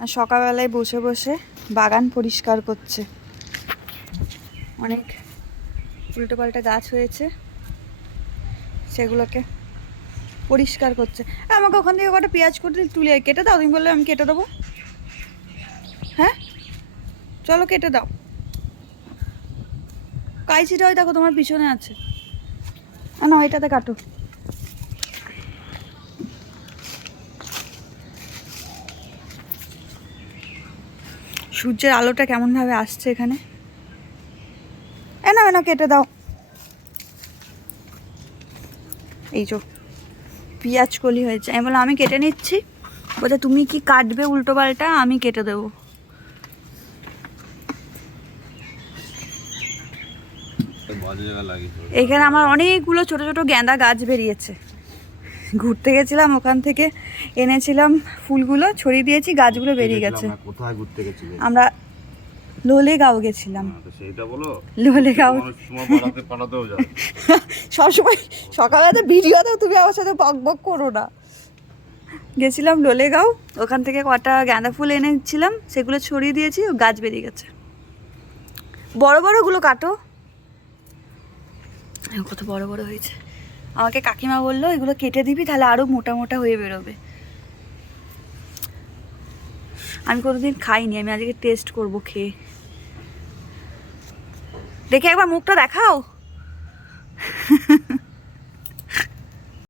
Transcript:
আর সকালবেলায় বসে বসে বাগান পরিষ্কার করছে। অনেক উল্টোপাল্টা গাছ হয়েছে, সেগুলোকে পরিষ্কার করছে। আমাকে ওখান থেকে কটা পেঁয়াজ করে তুলে কেটে দাও, তুমি বললে আমি কেটে দেবো। হ্যাঁ চলো কেটে দাও। কাইচিটা ওই দেখো তোমার পিছনে আছে, না এটাতে কাটো। সূর্যের আলোটা কেমনভাবে আসছে এখানে। না কেটে দাও। এই যে পেঁয়াজ কলি হয়েছে, আমি বললাম আমি কেটে নিচ্ছি, বলছে তুমি কি কাটবে উল্টো পাল্টা, আমি কেটে দেবো। এখানে আমার অনেকগুলো ছোট ছোট গাঁদা গাছ বেরিয়েছে। ঘুরতে গেছিলাম, ওখান থেকে এনেছিলাম ফুলগুলো, ছড়িয়ে দিয়েছি, গাছগুলো বেরিয়ে গেছে। কোথায় ঘুরতে গেছিলে? আমরা লোলেগাঁও গেছিলাম। সেইটা বলো। লোলেগাঁও পাঠাতেও যায় সবসময় সকালে তো ভিডিওতেও তুমি আমার সাথে বক বক করো না। গেছিলাম লোলেগাঁও, ওখান থেকে কটা গাঁদা ফুল এনেছিলাম, সেগুলো ছড়িয়ে দিয়েছি, গাছ বেরিয়ে গেছে। বড় বড়গুলো কাটো। কত বড় বড় হয়েছে। আমাকে কাকিমা বললো এগুলো কেটে দিবি, তাহলে আরো মোটা মোটা হয়ে বেরোবে। আমি কোনোদিন খাইনি, আমি আজকে টেস্ট করব খেয়ে। দেখে একবার মুখটা দেখাও।